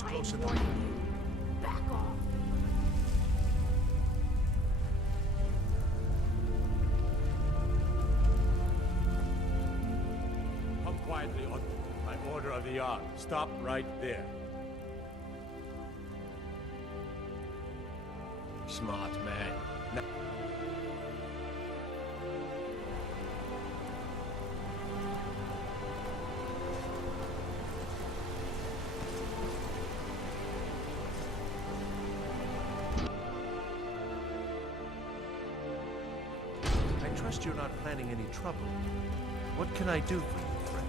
That's close enough. Back off. Come quietly on by order of the Yard. Stop right there. Smart man. Now I trust you're not planning any trouble. What can I do for you, friend?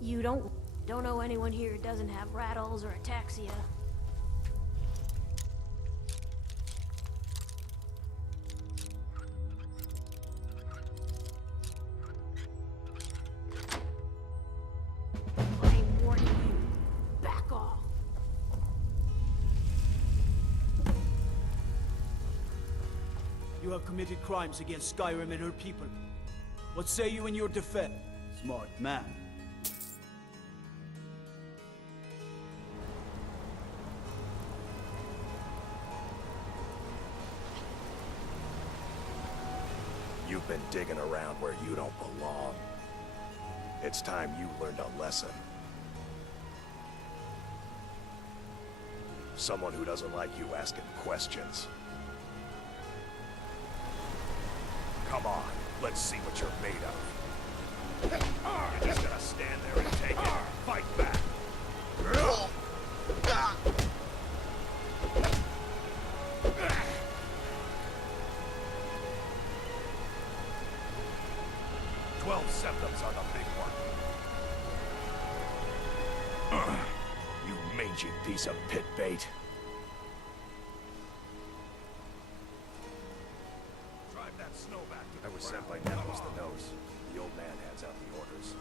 You don't know anyone here who doesn't have rattles or ataxia. I'm warning you. Back off. You have committed crimes against Skyrim and her people. What say you in your defense? Smart man. You've been digging around where you don't belong. It's time you learned a lesson. Someone who doesn't like you asking questions. Come on, let's see what you're made of. You're just gonna stand there and take it. Fight back. 12 septums are the big one. You mangy piece of pit bait. Drive that snow back to the I was sent by Nepos the Nose. The old man hands out the orders.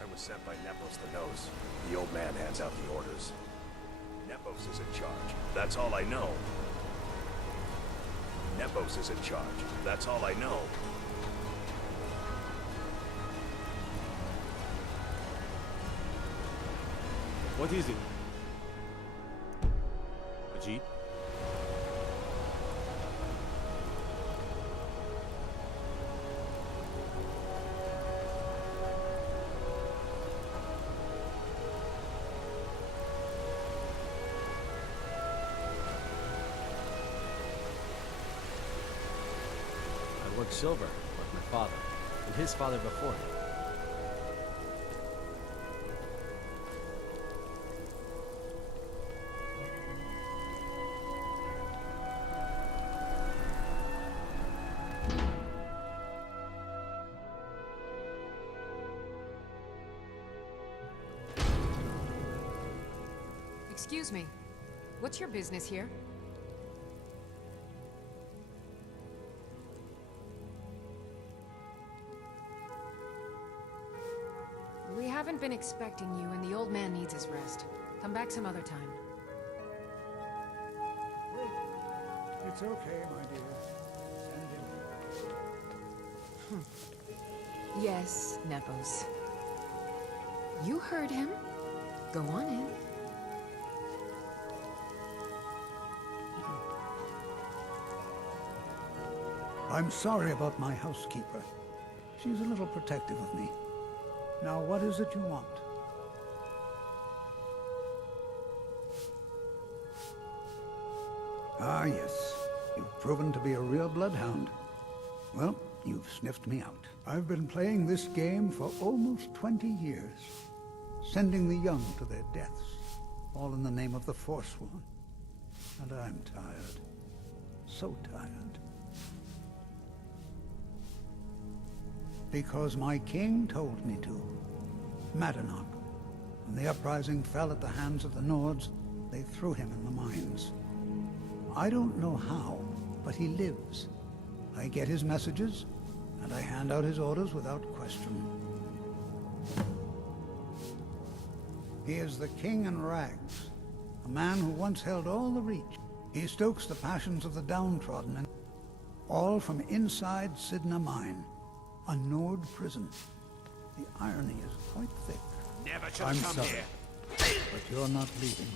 I was sent by Nepos the Nose. The old man hands out the orders. Nepos is in charge. That's all I know. Nepos is in charge. That's all I know. What is it? A jeep? I work silver, like my father, and his father before him. Excuse me. What's your business here? We haven't been expecting you, and the old man needs his rest. Come back some other time. Wait. It's okay, my dear. Send him. Yes, Nepos. You heard him. Go on in. I'm sorry about my housekeeper. She's a little protective of me. Now, what is it you want? Ah, yes. You've proven to be a real bloodhound. Well, you've sniffed me out. I've been playing this game for almost 20 years, sending the young to their deaths, all in the name of the Forsworn. And I'm tired. So tired. Because my king told me to. Madanach. When the uprising fell at the hands of the Nords, they threw him in the mines. I don't know how, but he lives. I get his messages, and I hand out his orders without question. He is the king in rags, a man who once held all the reach. He stokes the passions of the downtrodden, and all from inside Cidhna mine, a Nord prison. The irony is quite thick. Never should I'm come sorry, here. but you're not leaving.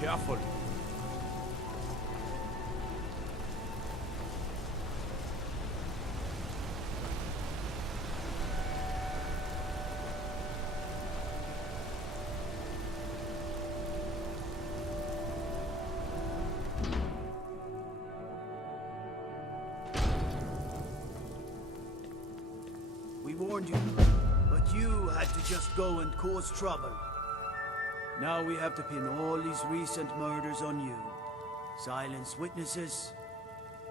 Careful. We warned you, but you had to just go and cause trouble. Now we have to pin all these recent murders on you. Silence witnesses.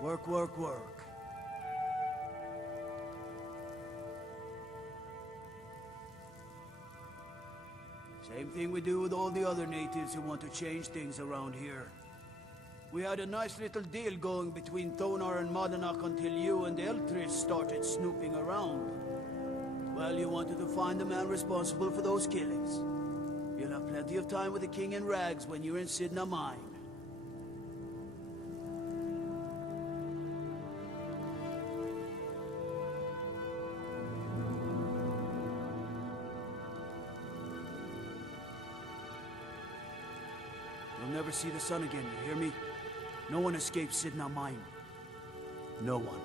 Work, work, work. Same thing we do with all the other natives who want to change things around here. We had a nice little deal going between Thonar and Madanach until you and Eltris started snooping around. Well, you wanted to find the man responsible for those killings. You'll have plenty of time with the king in rags when you're in Cidhna mine. never see the sun again, you hear me? No one escapes Cidhna mine. No one.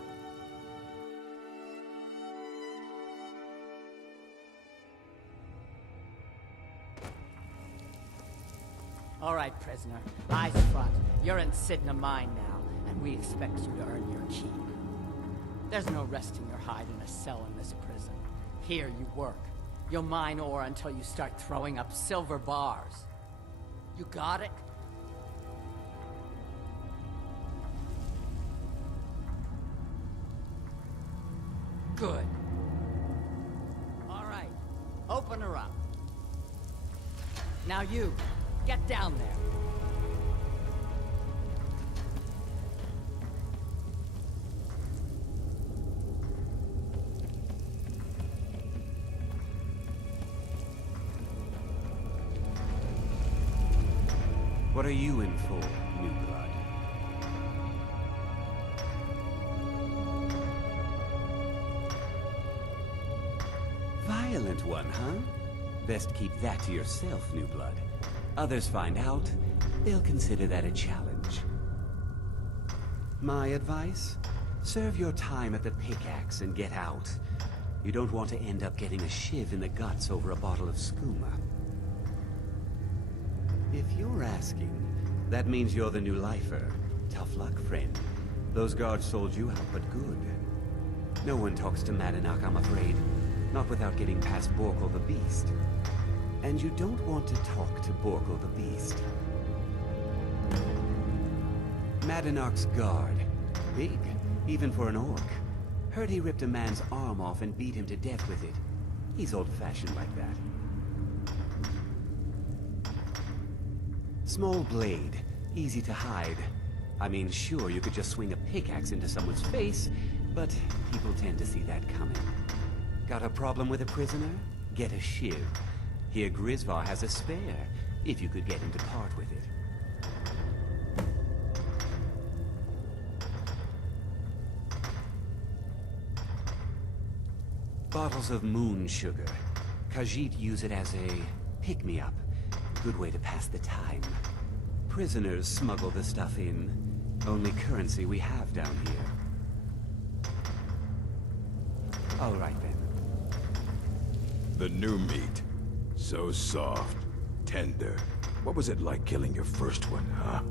All right, prisoner. Eyes front. You're in Cidhna mine now, and we expect you to earn your keep. There's no resting your hide in a cell in this prison. Here you work. You'll mine ore until you start throwing up silver bars. You got it? Good. All right. Open her up. Now you, get down there. What are you in for, new blood? Violent one, huh? Best keep that to yourself, new blood. Others find out, they'll consider that a challenge. My advice? Serve your time at the pickaxe and get out. You don't want to end up getting a shiv in the guts over a bottle of skooma. If you're asking, that means you're the new lifer. Tough luck, friend. Those guards sold you out, but good. No one talks to Madanak, I'm afraid. Not without getting past Borkle the Beast. And you don't want to talk to Borkle the Beast. Madanak's guard. Big, even for an orc. Heard he ripped a man's arm off and beat him to death with it. He's old-fashioned like that. Small blade, easy to hide. I mean, sure, you could just swing a pickaxe into someone's face, but people tend to see that coming. Got a problem with a prisoner? Get a shiv. Here Grisvar has a spare, if you could get him to part with it. Bottles of moon sugar. Khajiit use it as a pick-me-up. Good way to pass the time. Prisoners smuggle the stuff in. Only currency we have down here. All right then. The new meat. So soft, tender. What was it like killing your first one, huh?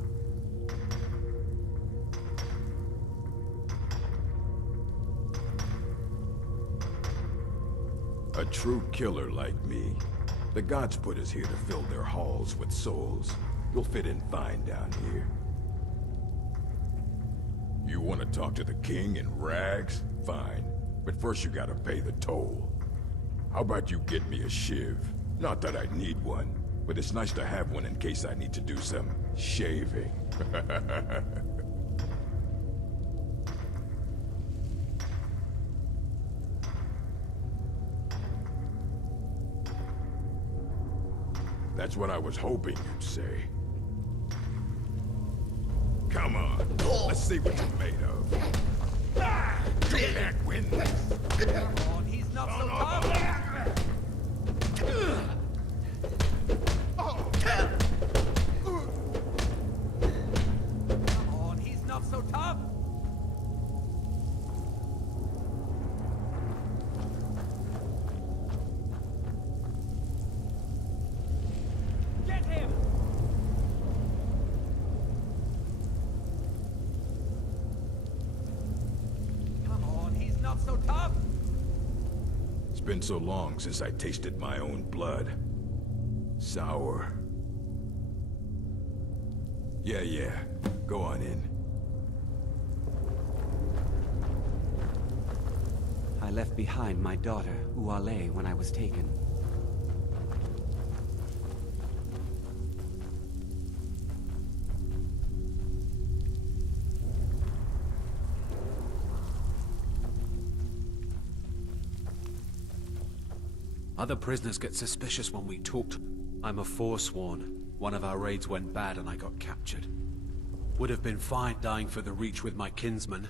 A true killer like me. The gods put us here to fill their halls with souls. You'll fit in fine down here. You want to talk to the king in rags? Fine. But first you gotta pay the toll. How about you get me a shiv? Not that I need one, but it's nice to have one in case I need to do some shaving. That's what I was hoping you'd say. Come on, let's see what you're made of. You can't win this. Come on, he's not so tough! Come on, he's not so tough! Get him! Come on, he's not so tough! It's been so long since I tasted my own blood. Sour. Yeah. Go on in. I left behind my daughter, Uale, when I was taken. Other prisoners get suspicious when we talk. I'm a forsworn. One of our raids went bad and I got captured. Would have been fine dying for the Reach with my kinsmen,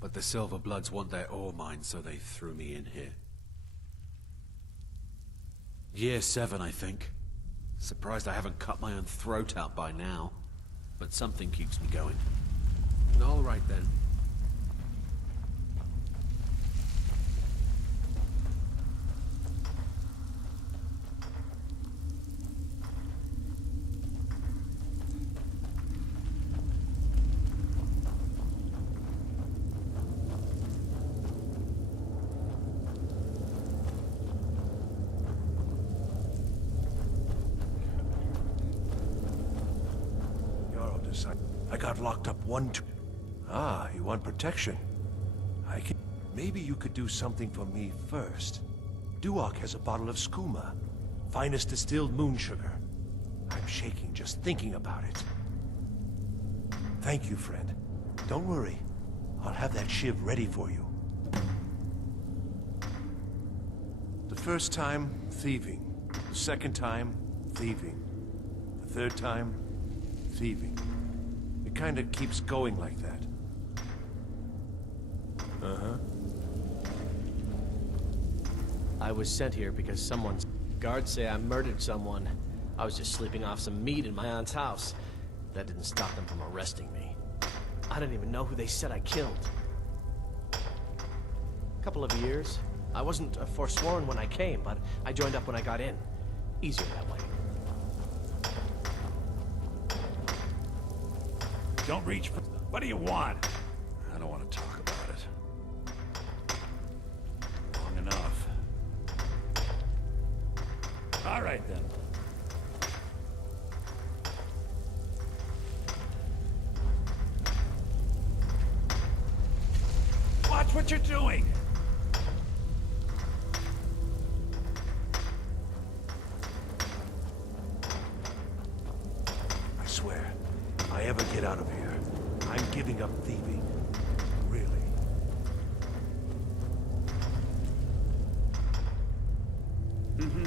but the Silver Bloods want their ore mines, so they threw me in here. Year 7, I think. Surprised I haven't cut my own throat out by now. but something keeps me going. All right then. I got locked up Ah, you want protection? Maybe you could do something for me first. Duok has a bottle of skooma, finest distilled moon sugar. I'm shaking just thinking about it. Thank you, friend. Don't worry. I'll have that shiv ready for you. The first time, thieving. The second time, thieving. The third time, thieving. It kind of keeps going like that. Uh-huh. I was sent here because someone's... Guards say I murdered someone. I was just sleeping off some meat in my aunt's house. That didn't stop them from arresting me. I didn't even know who they said I killed. A couple of years. I wasn't forsworn when I came, but I joined up when I got in. Easier that way. Don't reach for... What do you want? I don't want to talk about it. Long enough. All right, then. Watch what you're doing! I swear, if I ever get out of here, I'm giving up thieving. Really. Mm-hmm.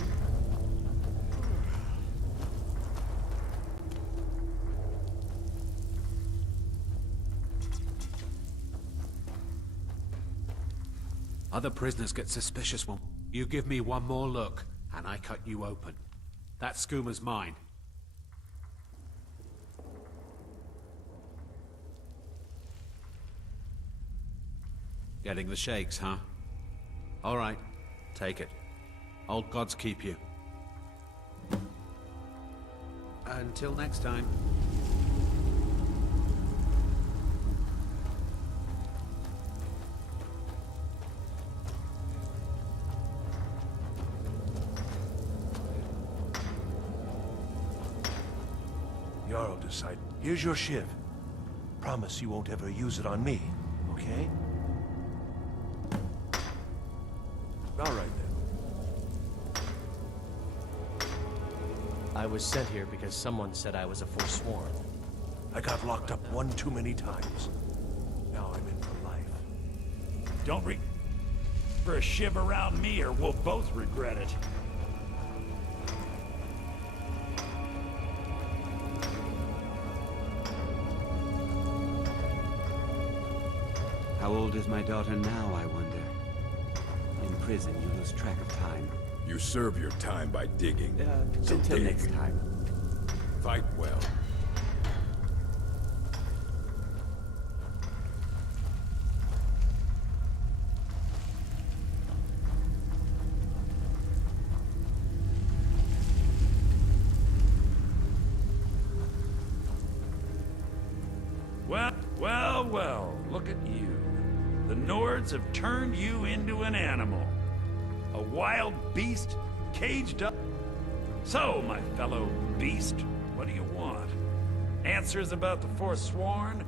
Other prisoners get suspicious when... You give me one more look, and I cut you open. That skooma's mine. Getting the shakes, huh? All right, take it. Old gods keep you. Until next time. Jarl decide. Here's your shiv. Promise you won't ever use it on me, okay? All right, then. I was sent here because someone said I was a forsworn. I got locked up one too many times. Now I'm in for life. Don't for a shiv around me or we'll both regret it. How old is my daughter now, I wonder? In prison, you lose track of time. You serve your time by digging. So Until dig. next time. Fight well. Well, look at you. The Nords have turned you into an animal. A wild beast, caged up. So, my fellow beast, what do you want? Answers about the Forsworn?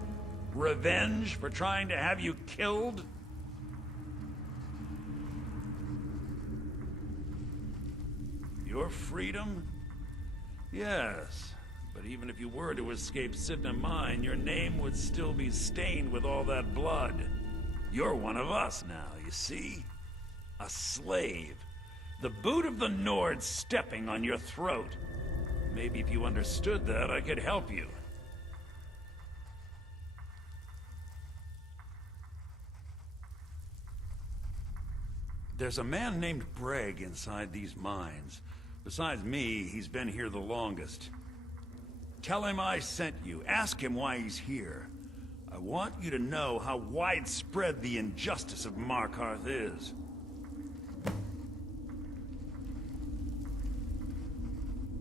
Revenge for trying to have you killed? Your freedom? Yes. But even if you were to escape Cidhna mine, your name would still be stained with all that blood. You're one of us now, you see? A slave. The boot of the Nord stepping on your throat. Maybe if you understood that, I could help you. There's a man named Breg inside these mines. Besides me, he's been here the longest. Tell him I sent you. Ask him why he's here. I want you to know how widespread the injustice of Markarth is.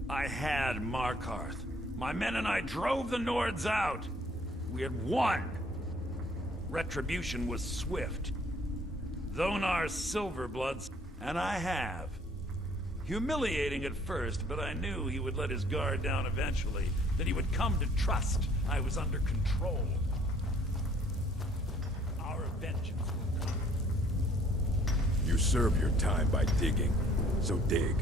I had Markarth. My men and I drove the Nords out. We had won. Retribution was swift. Thonar's Silverbloods, and I have. Humiliating at first, but I knew he would let his guard down eventually, that he would come to trust I was under control. Our vengeance will come. You serve your time by digging, so dig.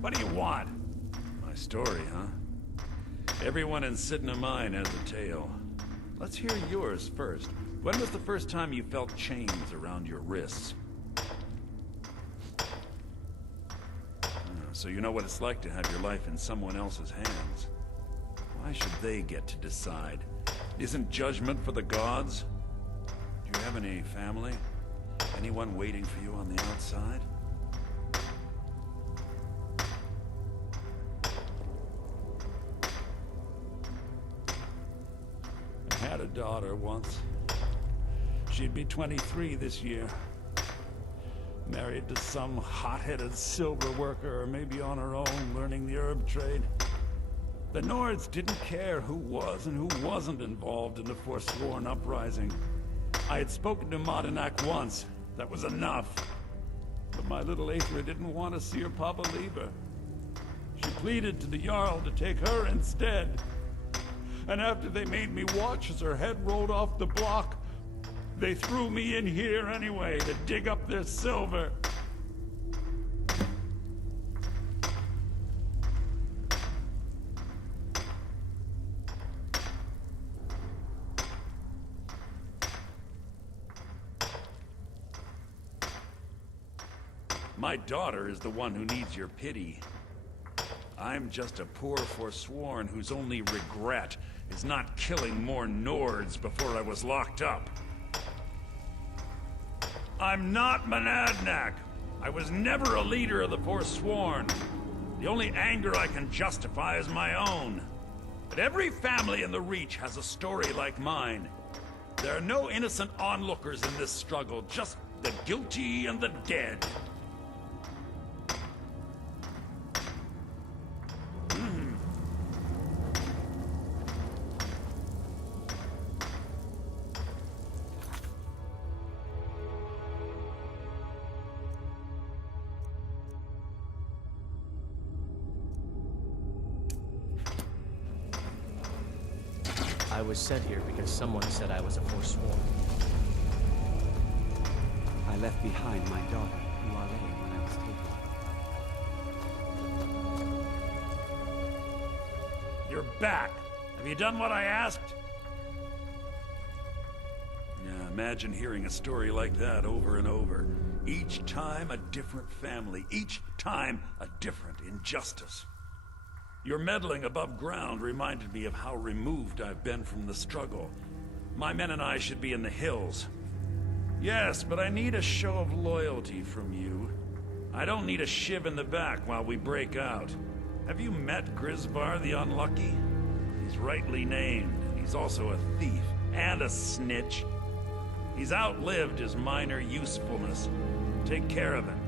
What do you want? My story, huh? Everyone in Cidhna Mine has a tale. Let's hear yours first. When was the first time you felt chains around your wrists? So you know what it's like to have your life in someone else's hands. Why should they get to decide? Isn't judgment for the gods? Do you have any family? Anyone waiting for you on the outside? I had a daughter once. She'd be 23 this year. Married to some hot-headed silver worker, or maybe on her own, learning the herb trade. The Nords didn't care who was and who wasn't involved in the Forsworn uprising. I had spoken to Madanak once. That was enough. But my little Aethra didn't want to see her papa leave her. She pleaded to the Jarl to take her instead. And after they made me watch as her head rolled off the block, they threw me in here anyway to dig up their silver. My daughter is the one who needs your pity. I'm just a poor Forsworn whose only regret is not killing more Nords before I was locked up. I'm not Monadnac. I was never a leader of the Forsworn. The only anger I can justify is my own. But every family in the Reach has a story like mine. There are no innocent onlookers in this struggle, just the guilty and the dead. I was sent here because someone said I was a Forsworn. I left behind my daughter, Uale, when I was taken. You're back. Have you done what I asked? Yeah, imagine hearing a story like that over and over. Each time a different family. Each time a different injustice. Your meddling above ground reminded me of how removed I've been from the struggle. My men and I should be in the hills. Yes, but I need a show of loyalty from you. I don't need a shiv in the back while we break out. Have you met Grisbar the Unlucky? He's rightly named. He's also a thief and a snitch. He's outlived his minor usefulness. Take care of him,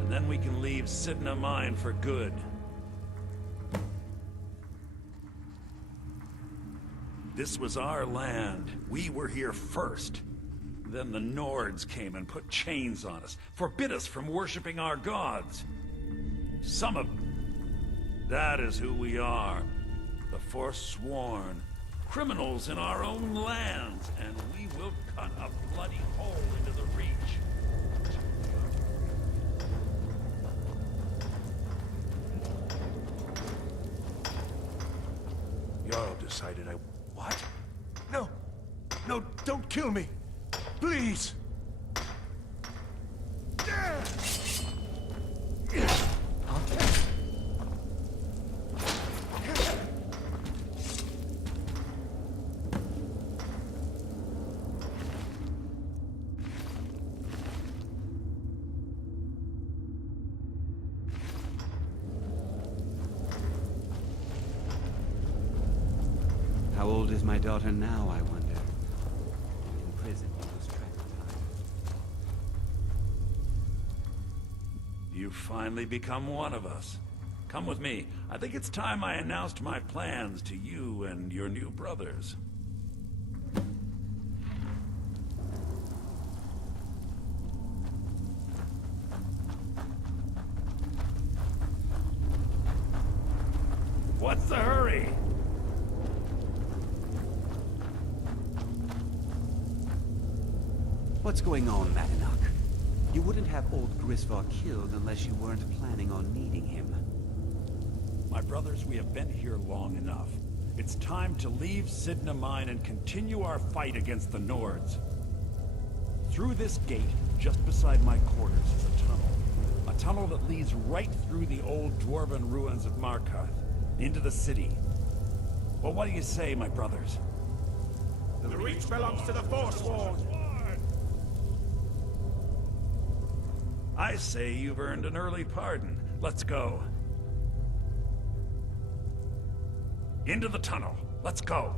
and then we can leave Cidhna Mine for good. This was our land. We were here first. Then the Nords came and put chains on us, forbid us from worshipping our gods. Some of them. That is who we are. The Forsworn. Criminals in our own lands, and we will cut a bloody hole into the Reach. Jarl decided I... What? No! No, don't kill me! Please! my daughter now, I wonder? In prison, you lose track of time. You finally become one of us. Come with me. I think it's time I announced my plans to you and your new brothers. What's the hurry? What's going on, Madanach? You wouldn't have old Grisvar killed unless you weren't planning on needing him. My brothers, we have been here long enough. It's time to leave Cidhna Mine and continue our fight against the Nords. Through this gate, just beside my quarters, is a tunnel. A tunnel that leads right through the old dwarven ruins of Markarth, into the city. Well, what do you say, my brothers? The Reach belongs to the Forsworn. I say you've earned an early pardon. Let's go. Into the tunnel. Let's go.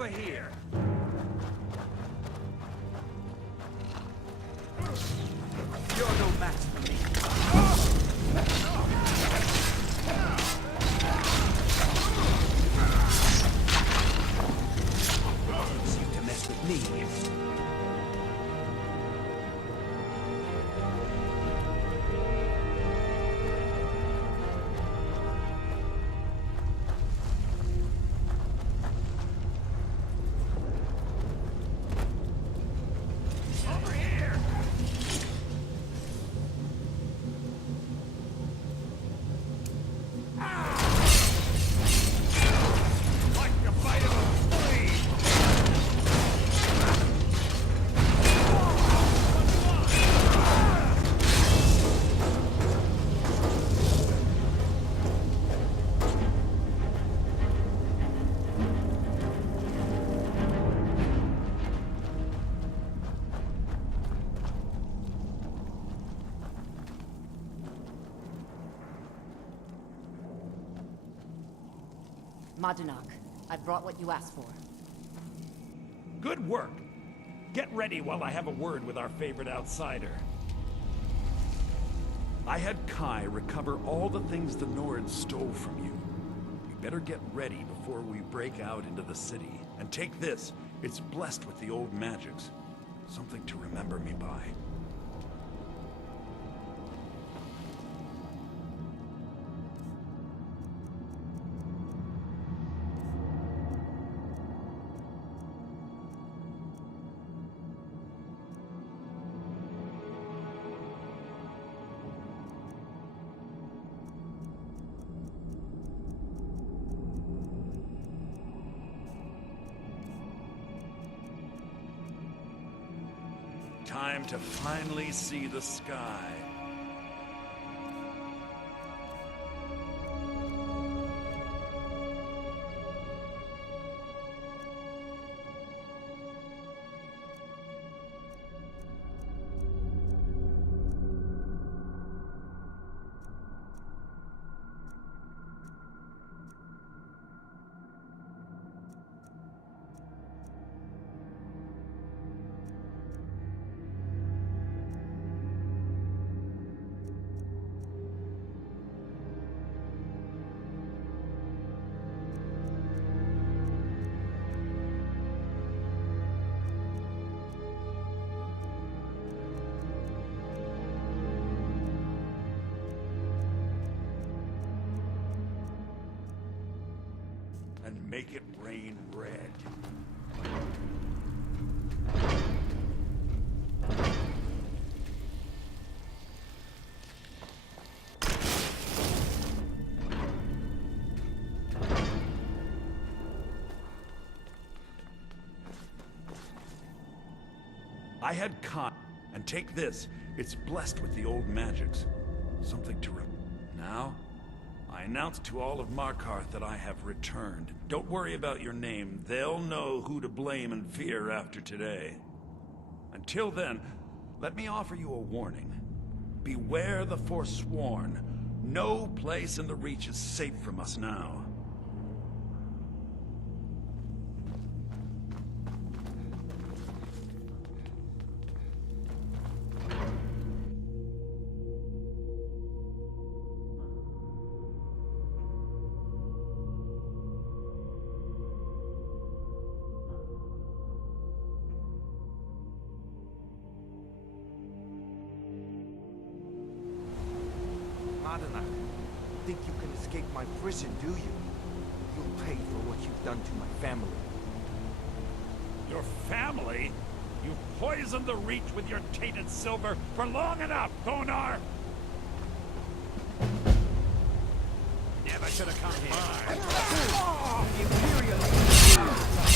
over here! You're no match for me. Teach you to mess with me. Madanak, I brought what you asked for. Good work. Get ready while I have a word with our favorite outsider. I had Kai recover all the things the Nords stole from you. You better get ready before we break out into the city. And take this. It's blessed with the old magics. Something to remember me by. Time to finally see the sky. And make it rain red. I had Khan, and take this. It's blessed with the old magics. Something to Now, I announced to all of Markarth that I have returned. Don't worry about your name. They'll know who to blame and fear after today. Until then, let me offer you a warning. Beware the Forsworn. No place in the Reach is safe from us now. Cidhna, think you can escape my prison, do you? You'll pay for what you've done to my family. Your family? You've poisoned the Reach with your tainted silver for long enough, Thonar! Never should have come here. Imperial!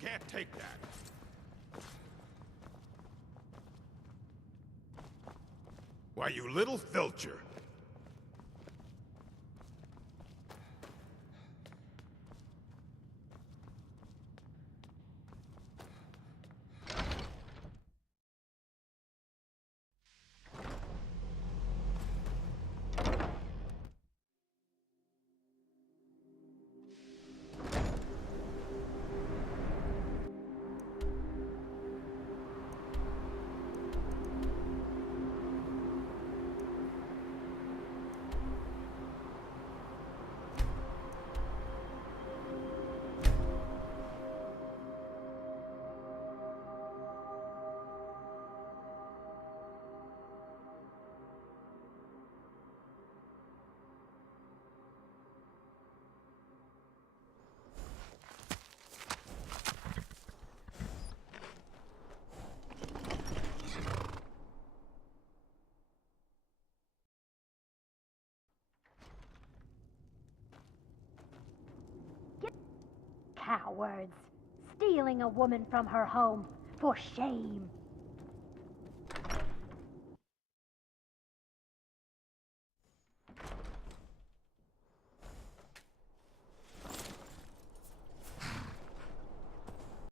can't take that. Why, you little filcher. Cowards! Stealing a woman from her home. For shame.